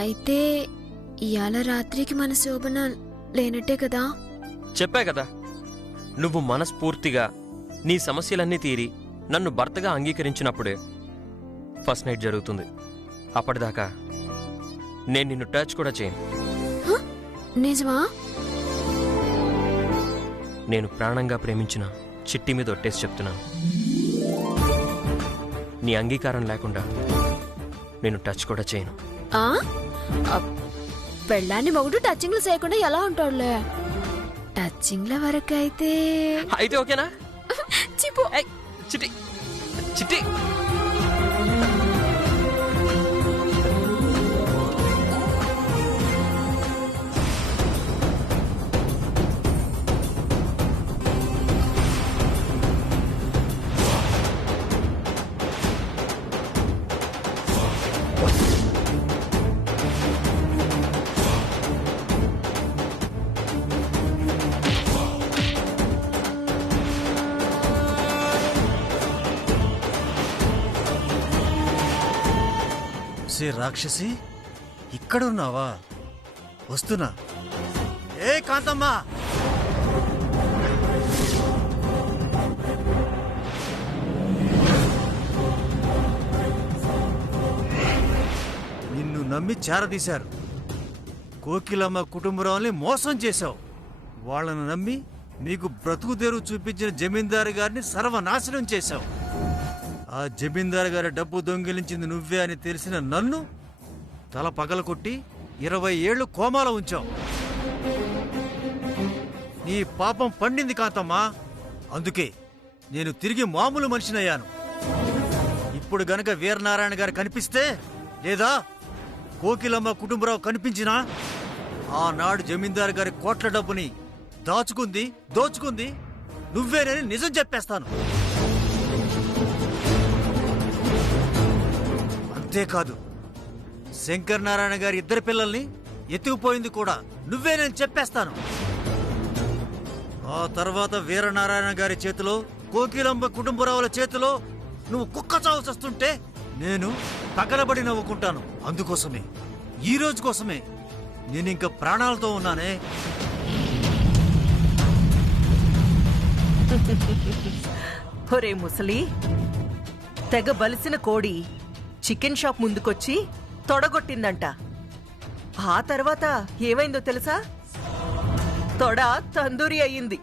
అయితే ఇయాల రాత్రికి మన శోభన లేనట్టే కదా? చెప్పా కదా, నువ్వు మనస్ఫూర్తిగా నీ సమస్యలన్నీ తీరి నన్ను భర్తగా అంగీకరించినప్పుడే ఫస్ట్ నైట్ జరుగుతుంది. అప్పటిదాకా నేను నిన్ను టచ్ కూడా చేయను. నిజమా? నేను ప్రాణంగా ప్రేమించిన చిట్టి మీద ఒట్టేసి చెప్తున్నాను, నీ అంగీకారం లేకుండా నేను టచ్ కూడా చేయను. పెళ్ళాన్ని మొగుడు టచింగ్లు చేయకుండా ఎలా ఉంటాడులే? టచింగ్ల వరకు అయితే ఓకేనా? చిట్టి చిట్టి రాక్షసి, ఇక్కడున్నావా? వస్తున్నా. ఏ కాంతమ్మా, నిన్ను నమ్మి చేరదీశారు. కోకిలమ్మ కుటుంబరావుని మోసం చేశావు. వాళ్ళను నమ్మి నీకు బ్రతుకుదేరు చూపించిన జమీందారు గారిని సర్వనాశనం చేశావు. ఆ జమీందారు గారి డబ్బు దొంగిలించింది నువ్వే అని తెలిసిన నన్ను తల పగలకొట్టి 20 ఏళ్లు కోమాలో ఉంచావు. నీ పాపం పండింది కాంతమ్మా. అందుకే నేను తిరిగి మామూలు మనిషినయ్యాను. ఇప్పుడు గనక వీరనారాయణ గారు కనిపిస్తే, లేదా కోకిలమ్మ కుటుంబరావు కనిపించినా, ఆనాడు జమీందారు గారి కోట్ల డబ్బుని దోచుకుంది నువ్వేనని నిజం చెప్పేస్తాను. అంతేకాదు, శంకర్ నారాయణ గారి 2 పిల్లల్ని ఎత్తుకుపోయింది కూడా నువ్వేనని చెప్పేస్తాను. ఆ తర్వాత వీరనారాయణ గారి చేతిలో, కోకిలమ్మ కుటుంబరావుల చేతిలో నువ్వు కుక్క చావు చస్తుంటే నేను పగలబడి నవ్వుకుంటాను. అందుకోసమే, ఈ రోజు కోసమే నేనింక ప్రాణాలతో ఉన్నానే. ఒరే ముసలి, తెగ బలిసిన కోడి చికెన్ షాప్ ముందుకొచ్చి తొడగొట్టిందంట. ఆ తర్వాత ఏమైందో తెలుసా? తొడ తందూరి అయ్యింది,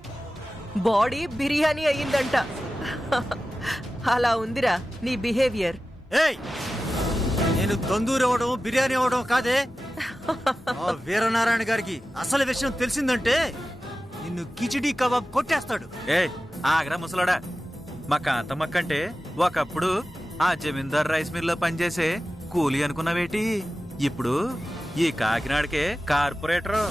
బాడీ బిర్యానీ అయ్యిందంట. అలా ఉందిరా నీ బిహేవియర్. ఏయ్, నేను తందూరి అవ్వడం బిర్యానీ అవ్వడం కాదే. వీరనారాయణ గారికి అసలు విషయం తెలిసిందంటే నిన్ను కిచిడీ కబాబ్ కొట్టేస్తాడు. ఆగ్రా ముసలాడా, మా కాంతమ్మక్కంటే ఒకప్పుడు ఆ జమీందార్ రైస్ మిల్ లో పనిచేసే కూలీ అనుకున్నావేటి? ఇప్పుడు ఈ కాకినాడకే కార్పొరేటర్.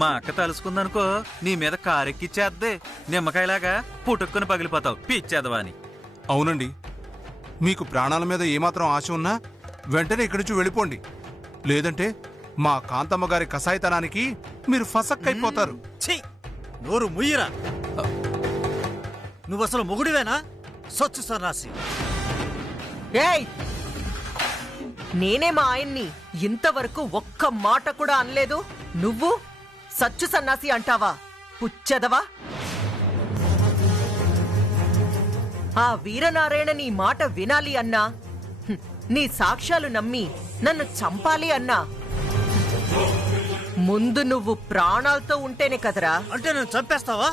మా అక్క తలుసుకుందనుకో, నీ మీద కారెక్కిచ్చేద్దే. నిమ్మకాయలాగా పుట్టుక్కుని పగిలిపోతావు పిచ్చేదవా అని. అవునండి, మీకు ప్రాణాల మీద ఏమాత్రం ఆశ ఉన్నా వెంటనే ఇక్కడి నుంచి వెళ్ళిపోండి. లేదంటే మా కాంతమ్మ గారి కసాయితనానికి మీరు ఫసక్కైపోతారు. నోరు ముయ్యరా. నువ్వసలు మొగుడివేనా? సొచ్చు సన్నాసి. ఏయ్, నేనే మా ఆయన్ని ఇంతవరకు ఒక్క మాట కూడా అనలేదు. నువ్వు సచ్చు సన్నాసి అంటావా? పుచ్చెదవా. ఆ వీరనారాయణ నీ మాట వినాలి అన్నా, నీ సాక్ష్యాలు నమ్మి నన్ను చంపాలి అన్నా, ముందు నువ్వు ప్రాణాలతో ఉంటేనే కదరా. అంటే నేను చంపేస్తావా?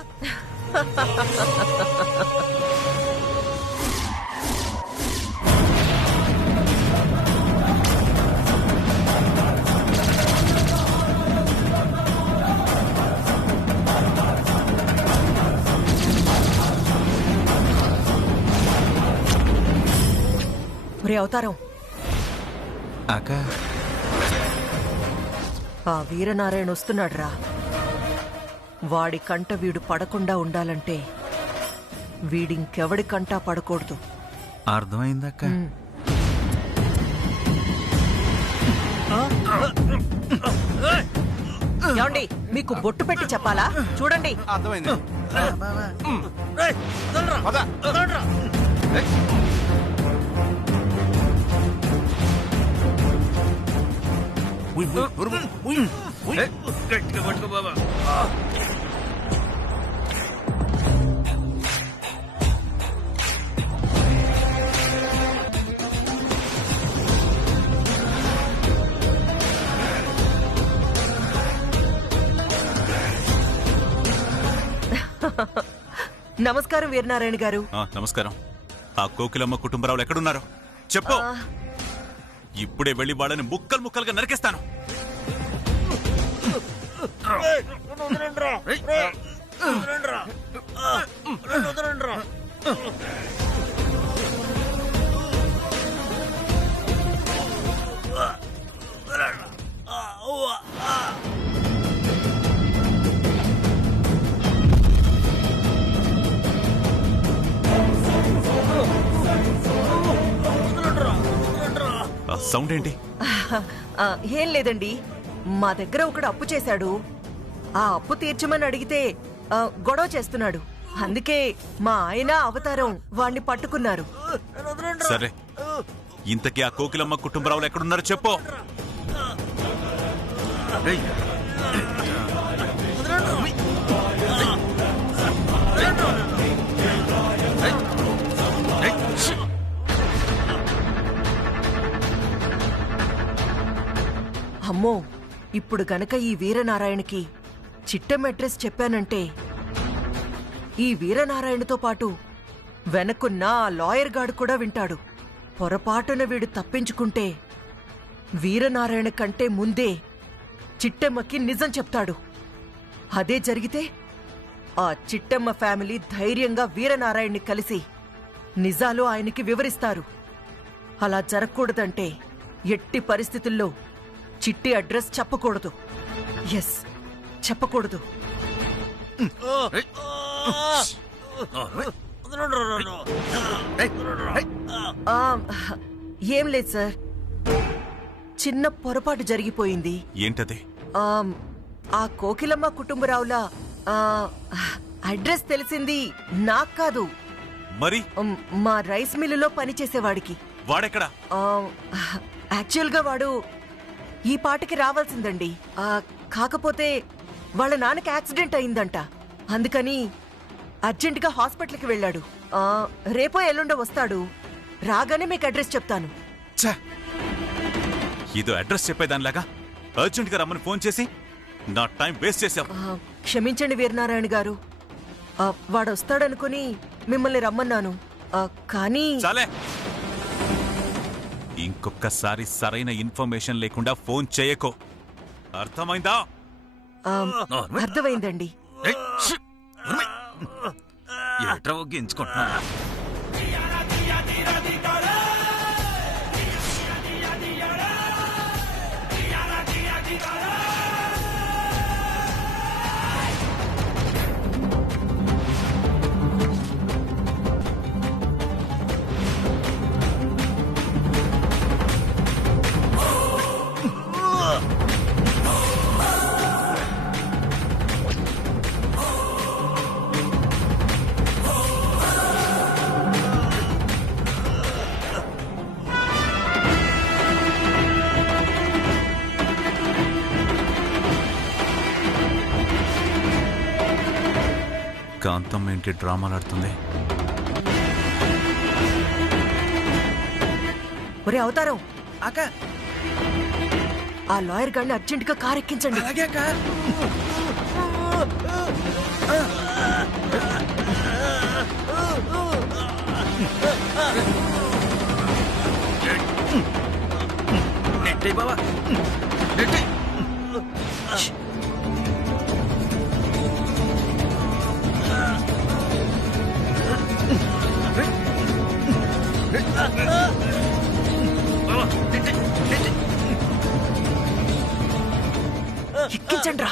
ఒరే అవతారం, అక్క, ఆ వీరనారాయణ వస్తున్నాడ్రా. వాడి కంట వీడు పడకుండా ఉండాలంటే వీడింకెవడి కంటా పడకూడదు. అర్థమైందక్క. ఏమండి, మీకు బొట్టు పెట్టి చెప్పాలా? చూడండి. అర్థమైంది. గట్టిగా పట్టుకో బాబా. నమస్కారం వీరనారాయణ గారు. నమస్కారం. ఆ కోకిలమ్మ కుటుంబరావులు ఎక్కడున్నారు చెప్పు. ఇప్పుడే వెళ్ళి వాళ్ళని ముక్కలు ముక్కలుగా నరికేస్తాను. సౌండ్ ఏంటి? ఏం లేదండి, మా దగ్గర ఒకడు అప్పు చేశాడు. ఆ అప్పు తీర్చమని అడిగితే గొడవ చేస్తున్నాడు. అందుకే మా ఆయన అవతారం వాణ్ణి పట్టుకున్నారు. సరే, ఇంతకీ ఆ కోకిలమ్మ కుటుంబరావులు ఎక్కడున్నారో చెప్పు. అమ్మో, ఇప్పుడు గనక ఈ వీరనారాయణకి చిట్టెం అడ్రస్ చెప్పానంటే ఈ వీరనారాయణతో పాటు వెనకున్న ఆ లాయర్ గాడు కూడా వింటాడు. పొరపాటున వీడు తప్పించుకుంటే వీరనారాయణ కంటే ముందే చిట్టెమ్మకి నిజం చెప్తాడు. అదే జరిగితే ఆ చిట్టెమ్మ ఫ్యామిలీ ధైర్యంగా వీరనారాయణ్ణి కలిసి నిజాలు ఆయనకి వివరిస్తారు. అలా జరగకూడదంటే ఎట్టి పరిస్థితుల్లో చిట్టి అడ్రస్ చెప్పకూడదు. ఎస్, చెప్పకూడదు. ఏం లేదు సార్, చిన్న పొరపాటు జరిగిపోయింది. ఏంటది? ఆ కోకిలమ్మ కుటుంబరావుల అడ్రస్ తెలిసింది నాకు కాదు, మరి మా రైస్ మిల్లులో పనిచేసేవాడికి. వాడెక్కడా? యాక్చువల్గా వాడు ఈ పాటకి రావాల్సిందండి. కాకపోతే వాళ్ళ నాన్నకి యాక్సిడెంట్ అయిందంట. అందుకని అర్జెంటుగా హాస్పిటల్కి వెళ్ళాడు. రేపో ఎల్లుండో వస్తాడు. రాగానే మీకు అడ్రస్ చెప్తాను. ఇదో అడ్రస్ చెప్పేదానిలాగా అర్జెంట్ గా రమ్మని ఫోన్ చేసి నా టైం వేస్ట్ చేశావు. క్షమించండి వీరనారాయణ గారు, వాడు వస్తాడనుకుని మిమ్మల్ని రమ్మన్నాను. కానీ చాలే, ఇంకొకసారి సరైన ఇన్ఫర్మేషన్ లేకుండా ఫోన్ చేయకో, అర్థమైందా? అర్థమైందండి. గించుకుంటున్నా. కాంతం ఏంటి డ్రామాలాడుతుంది? ఒరే అవతారం, అక్క, ఆ లాయర్ గారిని అర్జెంటుగా కార్ ఎక్కించండి. అలాగే అక్క. బాబా ఎక్కించండి రా.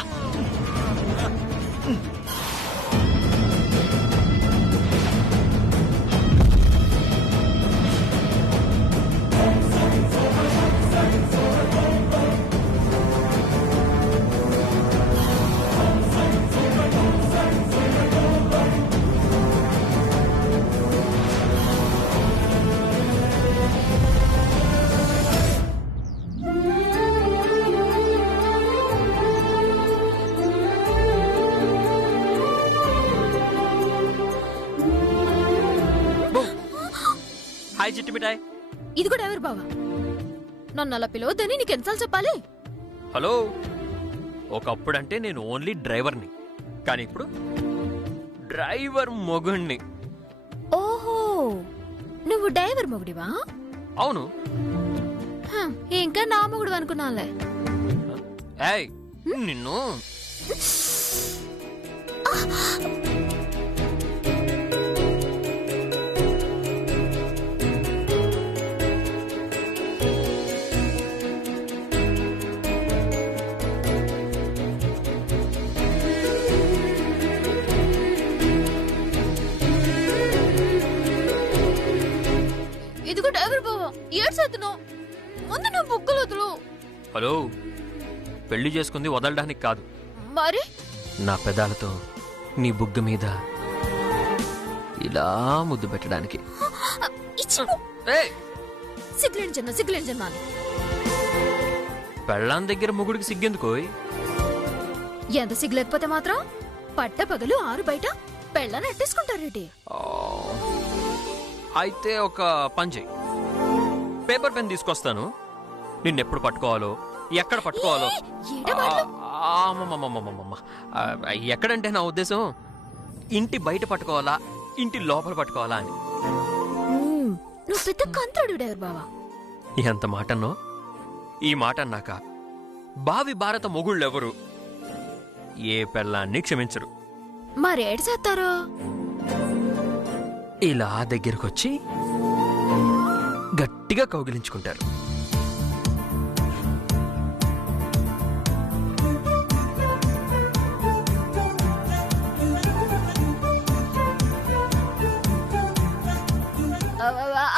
హాయ్ చిట్టి మిఠాయ్. ఇది కూడా ఎవరు బావా? నన్ను అలా పిలవద్దని నీకు ఎన్నిసార్లు చెప్పాలి? హలో, ఒకప్పుడంటే నేను ఓన్లీ డ్రైవర్ని, కానీ ఇప్పుడు డ్రైవర్ మొగుణ్ణి. ఓహో, నువ్వు డ్రైవర్ మొగుడివా? అవును. ఇంకా నా మొగుడు అనుకున్నానులే. ఏయ్ నిన్ను. ఇదిగో డ్రైవర్ బావా, ఏడ్చేస్తున్నావు. ముందు నా బుక్కలు వదులు. హలో, పెళ్లి చేసుకుంది వదలడానికి కాదు, మరి నా పెదాలతో నీ బుగ్గ మీద ఇలా ముద్దు పెట్టడానికి. ఏయ్, సిగ్గులేని జన్మ అని. పెళ్ళాం దగ్గర మొగుడికి సిగ్గెందుకోయ్? ఎంత సిగ్గు లేకపోతే మాత్రం పట్ట పగలు 6 బయట పెళ్ళని అట్టేసుకుంటారేటి? ఆ, అయితే ఒక పని చెయ్యి. పేపర్ పెన్ తీసుకొస్తాను, నిన్నెప్పుడు పట్టుకోవాలో ఎక్కడ పట్టుకోవాలో. ఎక్కడంటే నా ఉద్దేశం ఇంటి బయట పట్టుకోవాలా, ఇంటి లోపల పట్టుకోవాలా అని. నువ్వు పెద్ద కంత్రుడు డ్రైవర్ బావా. ఎంత మాటన్నో. ఈ మాట అన్నాక భావి భారత మొగుళ్ళెవరు ఏ పెళ్ళాన్ని క్షమించరు. మరేడు చేస్తారు? ఇలా దగ్గరకొచ్చి గట్టిగా కౌగిలించుకుంటారు.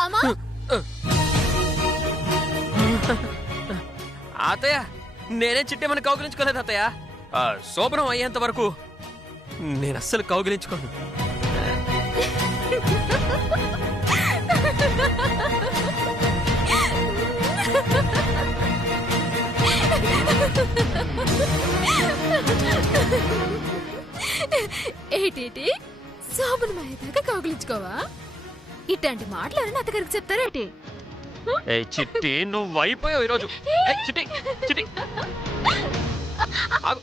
అమ్మా, అతయ్య, నేనే చిట్టేమని కౌగిలించుకోలేదు అతయ్య. శోభనం అయ్యేంత వరకు నేను అస్సలు కౌగిలించుకోను. ఏటేటి శోభనం అయ్యేదాకా కౌగిలించుకోవా? ఇట్లాంటి మాటలు అత్తగారికి చెప్తారేటి? ఏ చిట్టి, నువ్వు అయిపోయావు ఈరోజు. చిట్టి చిట్టి ఆగు.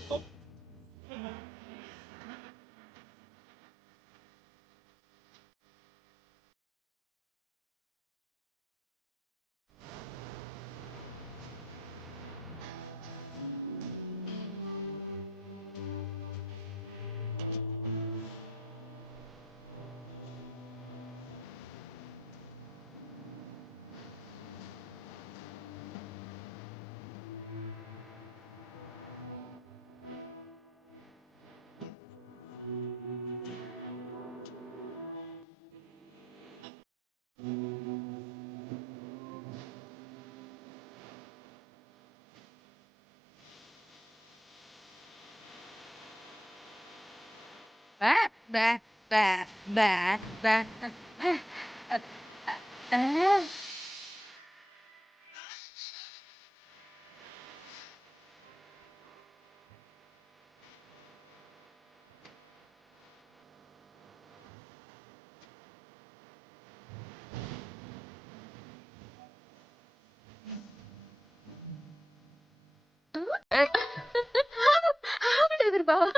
డ్రైవర్ బావా,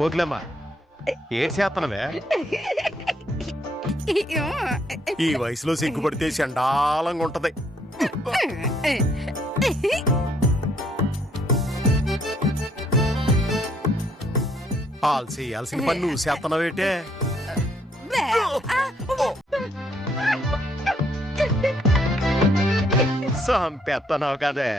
కోకిలమ్మ ఏడ్ చేస్తున్నావే? ఈ వయసులో సిగ్గుపడితే చండాలంగా ఉంటది. ఆల్ చేయాల్సిన పని నువ్వు చేస్తున్నావేటే? సంపెత్తనావు కదే.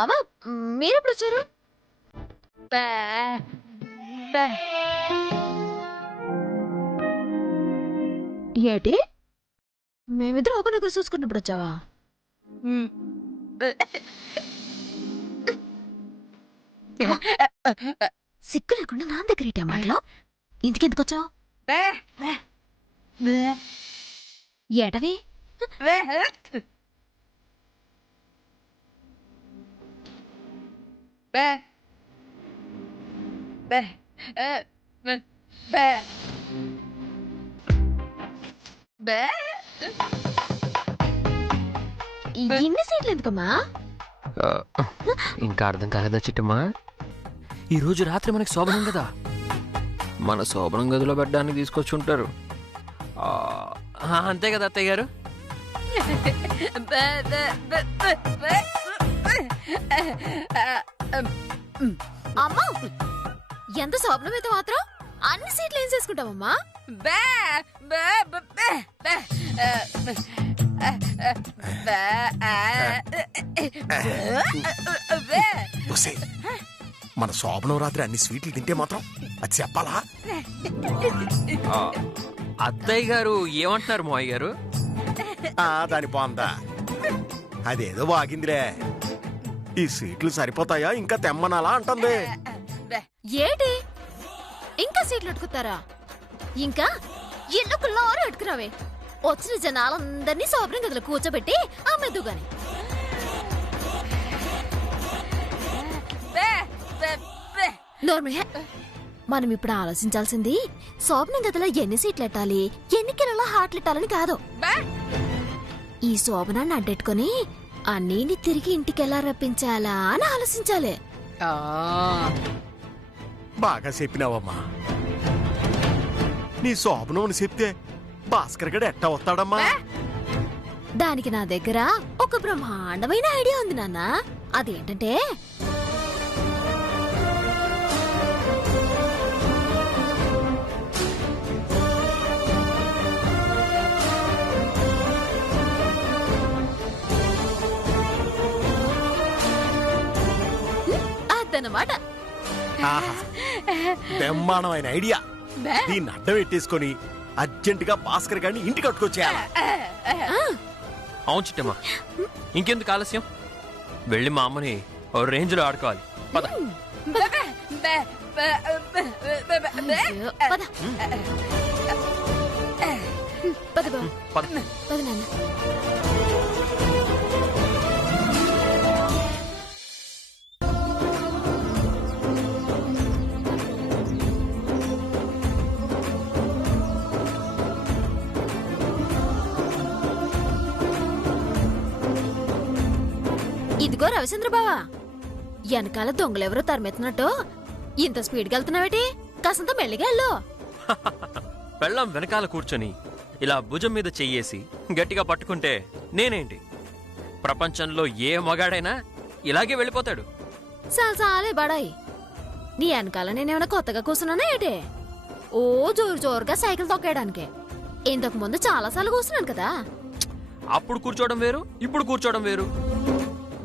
అమ్మా మీరెప్పుడు వచ్చారు? ఏటి మేమిద్దరం ఒకరినొకరు చూసుకున్నప్పుడు వచ్చావా? సిగ్గు లేకుండా నా దగ్గర ఏంటి అమ్మాయిలో? ఇంటికెందుకు వచ్చావు? ఏటవి? ఇన్ని సీట్లు ఎందుకమ్మా? ఇంకా అర్థం కాలేదా చిట్టమ్మా? ఈ రోజు రాత్రి మనకి శోభనం కదా, మన శోభనం గదిలో పెట్టడానికి తీసుకొచ్చి ఉంటారు. అంతే కదా అత్తయ్య గారు? అమ్మా ఎంత స్వప్నం అయితే మాత్రం అన్ని సీట్లు ఏం చేసుకుంటావమ్మా? మన శోభనం రాత్రి అన్ని స్వీట్లు తింటే మాత్రం అది చెప్పాలా? అత్తయ్య గారు ఏమంటున్నారు మావయ్య గారు? దాని బాందా అదేదో వాగిందిలే. ఈ సీట్లు సరిపోతాయా ఇంకా తెమ్మనాలా అంటుంది. ఏటి ఇంకా సీట్లు అట్టుకుతారా? ఇంకా ఇల్లుకు లోరు అట్టుకురావే. వచ్చిన జనాలందరినీ శోభనం గదిలో కూర్చోబెట్టి అమ్మెద్దుగాని. మనం ఇప్పుడు ఆలోచించాల్సింది శోభనం గదిలో ఎన్ని సీట్లు ఎట్టాలి, ఎన్ని కిలోల హాట్లు ఎట్టాలని కాదు. ఈ శోభనాన్ని అడ్డెట్టుకుని అన్నీని తిరిగి ఇంటికి ఎలా రప్పించాలా అని ఆలోచించాలి. బాగా చెప్పినావమ్మా. నీ శోభనం అని చెప్తే భాస్కర్ గడు ఎట్టా వస్తాడమ్మా? దానికి నా దగ్గర ఒక బ్రహ్మాండమైన ఐడియా ఉంది నాన్న. అదేంటంటే అదన్నమాట. బ్రహ్మాండమైన ఐడియా. దీన్ని అడ్డం పెట్టేసుకొని అర్జెంటుగా భాస్కర్ గారిని ఇంటికి కట్టుకొచ్చేయాలి. అవును చిట్టమ్మా, ఇంకెందుకు ఆలస్యం? వెళ్ళి మా అమ్మని ఓ రేంజ్ లో ఆడుకోవాలి. పద. ఇదిగో రవిచంద్ర బావా, వెనకాల దొంగలెవరో తరిమెత్తినట్టు ఇంత స్పీడ్గా వెళ్తున్నావేటి? కాసంత మెల్లిగా వెళ్ళు. పెళ్ళం వెనకాల కూర్చొని ఇలా భుజం మీద చెయ్యేసి గట్టిగా పట్టుకుంటే నేనేంటి, ప్రపంచంలో ఏ మగాడైనా ఇలాగే వెళ్ళిపోతాడు. చాలే బడాయి. నీ వెనకాల నేనేమైనా కొత్తగా కూర్చున్నానా ఏటే? ఓ జోరుగా సైకిల్ తొక్కేయడానికి. ఇంతకు ముందు చాలాసార్లు కూర్చున్నాను కదా. అప్పుడు కూర్చోవడం వేరు, ఇప్పుడు కూర్చోవడం వేరు.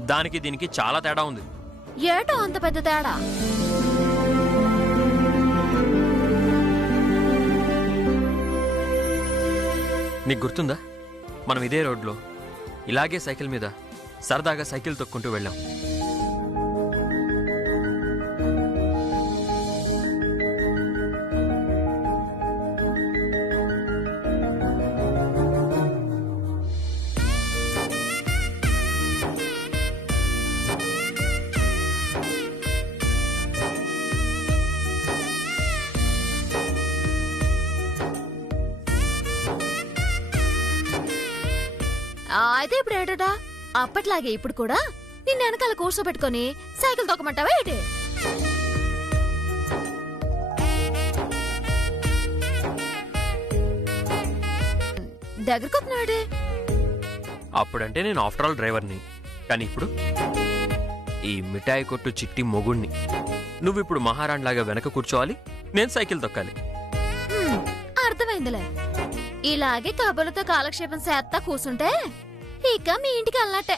దానికి దీనికి చాలా తేడా ఉంది. ఏటో అంత పెద్ద తేడా? నీకు గుర్తుందా, మనం ఇదే రోడ్లో ఇలాగే సైకిల్ మీద సరదాగా సైకిల్ తొక్కుంటూ వెళ్ళాం. మారాడట. అప్పట్లాగే ఇప్పుడు కూడా నిన్న వెనకాల కూర్చోబెట్టుకొని సైకిల్ తొక్కమంటావా ఏంటి? దగ్గరకొస్తున్నాడే. అప్పుడంటే నేను ఆఫ్టర్ ఆల్ డ్రైవర్ని, కానీ ఇప్పుడు ఈ మిఠాయి కొట్టు చిట్టి మొగుణ్ణి. నువ్విప్పుడు మహారాణిలాగా వెనక కూర్చోవాలి, నేను సైకిల్ తొక్కాలి. అర్థమైందిలే. ఇలాగే కబుర్లతో కాలక్షేపం చేస్తా కూసుంటే ఇక మీ ఇంటికి వెళ్ళనట్టే.